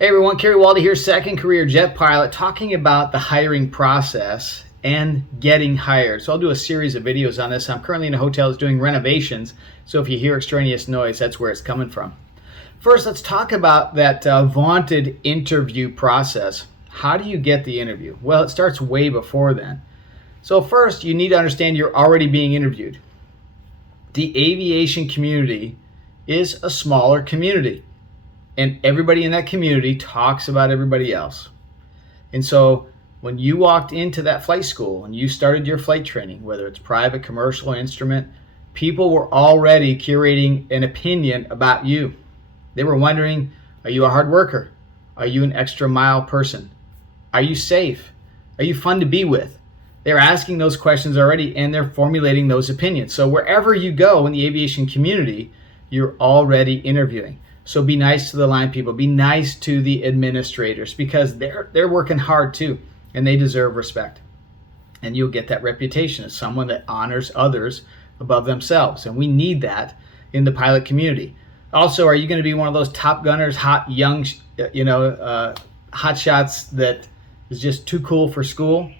Hey everyone, Kerry Waldy here, second career jet pilot, talking about the hiring process and getting hired. So I'll do a series of videos on this. I'm currently in a hotel that's doing renovations, so if you hear extraneous noise, that's where it's coming from. First, let's talk about that vaunted interview process. How do you get the interview? Well, it starts way before then. So first, you need to understand you're already being interviewed. The aviation community is a smaller community, and everybody in that community talks about everybody else. And so when you walked into that flight school and you started your flight training, whether it's private, commercial, or instrument, people were already curating an opinion about you. They were wondering, are you a hard worker? Are you an extra mile person? Are you safe? Are you fun to be with? They're asking those questions already, and they're formulating those opinions. So wherever you go in the aviation community, you're already interviewing. So be nice to the line people, be nice to the administrators, because they're working hard too, and they deserve respect. And you'll get that reputation as someone that honors others above themselves. And we need that in the pilot community. Also, are you going to be one of those top gunners, hot young, hot shots that is just too cool for school?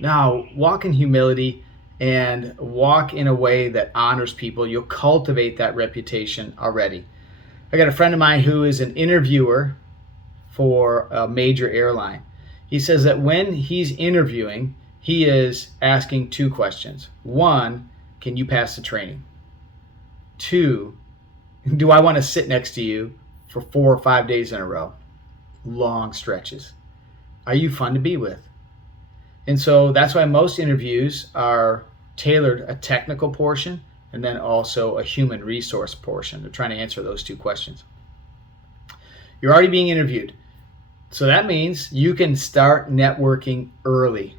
No, walk in humility and walk in a way that honors people. You'll cultivate that reputation already. I got a friend of mine who is an interviewer for a major airline. He says that when he's interviewing, he is asking two questions. One, can you pass the training? Two, do I want to sit next to you for 4 or 5 days in a row? Long stretches. Are you fun to be with? And so that's why most interviews are tailored a technical portion and then also a human resource portion. They're trying to answer those two questions. You're already being interviewed. So that means you can start networking early.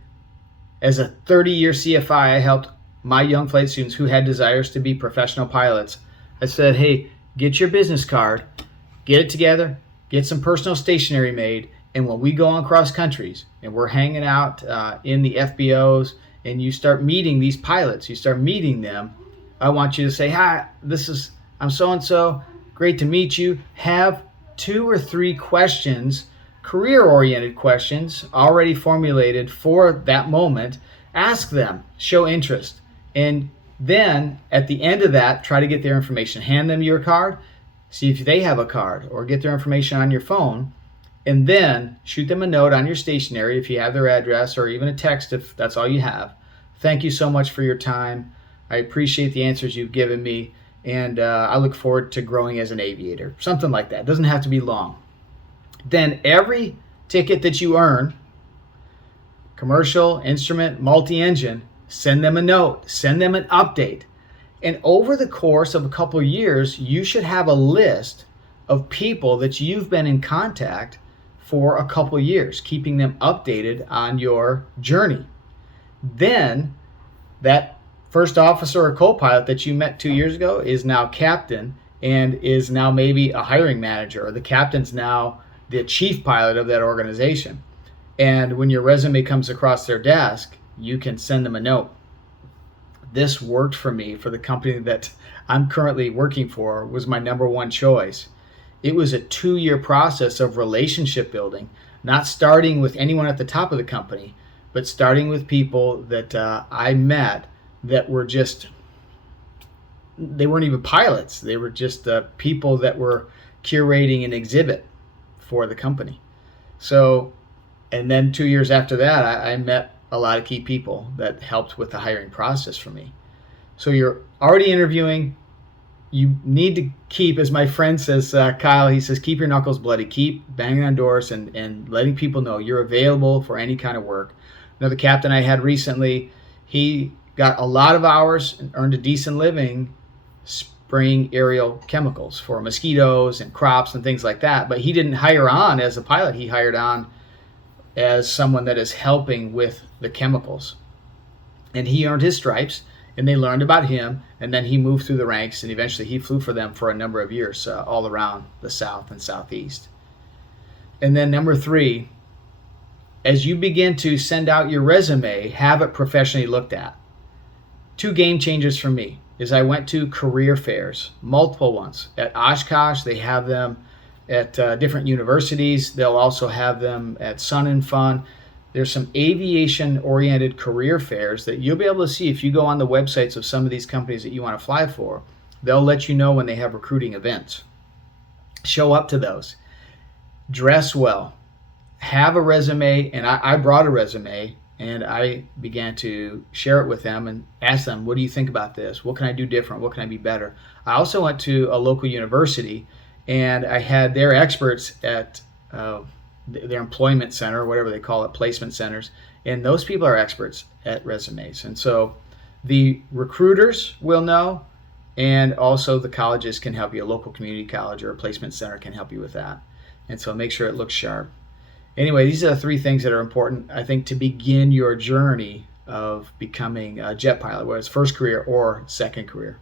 As a 30-year CFI, I helped my young flight students who had desires to be professional pilots. I said, hey, get your business card, get it together, get some personal stationery made, and when we go on cross countries and we're hanging out in the FBOs and you start meeting these pilots, you start meeting them, I want you to say, hi, I'm so-and-so, great to meet you. Have 2 or 3 questions, career-oriented questions, already formulated for that moment. Ask them, show interest. And then at the end of that, try to get their information. Hand them your card, see if they have a card, or get their information on your phone. And then shoot them a note on your stationery if you have their address, or even a text if that's all you have. Thank you so much for your time. I appreciate the answers you've given me, and I look forward to growing as an aviator. Something like that. It doesn't have to be long. Then every ticket that you earn, commercial, instrument, multi-engine, send them a note, send them an update. And over the course of a couple of years, you should have a list of people that you've been in contact for a couple of years, keeping them updated on your journey. Then that first officer or co-pilot that you met 2 years ago is now captain and is now maybe a hiring manager, or the captain's now the chief pilot of that organization. And when your resume comes across their desk, you can send them a note. This worked for me for the company that I'm currently working for, was my number one choice. It was a 2-year process of relationship building, not starting with anyone at the top of the company, but starting with people that I met that were they weren't even pilots. They were just people that were curating an exhibit for the company. So, and then 2 years after that, I met a lot of key people that helped with the hiring process for me. So you're already interviewing. You need to keep, as my friend says, Kyle, he says, keep your knuckles bloody. Keep banging on doors and letting people know you're available for any kind of work. Another captain I had recently, he got a lot of hours and earned a decent living spraying aerial chemicals for mosquitoes and crops and things like that. But he didn't hire on as a pilot. He hired on as someone that is helping with the chemicals. And he earned his stripes, and they learned about him, and then he moved through the ranks, and eventually he flew for them for a number of years all around the South and Southeast. And then number 3, as you begin to send out your resume, have it professionally looked at. 2 game changers for me is I went to career fairs, multiple ones. At Oshkosh, they have them at different universities. They'll also have them at Sun and Fun. There's some aviation-oriented career fairs that you'll be able to see if you go on the websites of some of these companies that you want to fly for. They'll let you know when they have recruiting events. Show up to those. Dress well. Have a resume, and I brought a resume, and I began to share it with them and ask them, what do you think about this? What can I do different? What can I be better? I also went to a local university, and I had their experts at their employment center, whatever they call it, placement centers, and those people are experts at resumes. And so the recruiters will know, and also the colleges can help you. A local community college or a placement center can help you with that. And so make sure it looks sharp. Anyway, these are the 3 things that are important, I think, to begin your journey of becoming a jet pilot, whether it's first career or second career.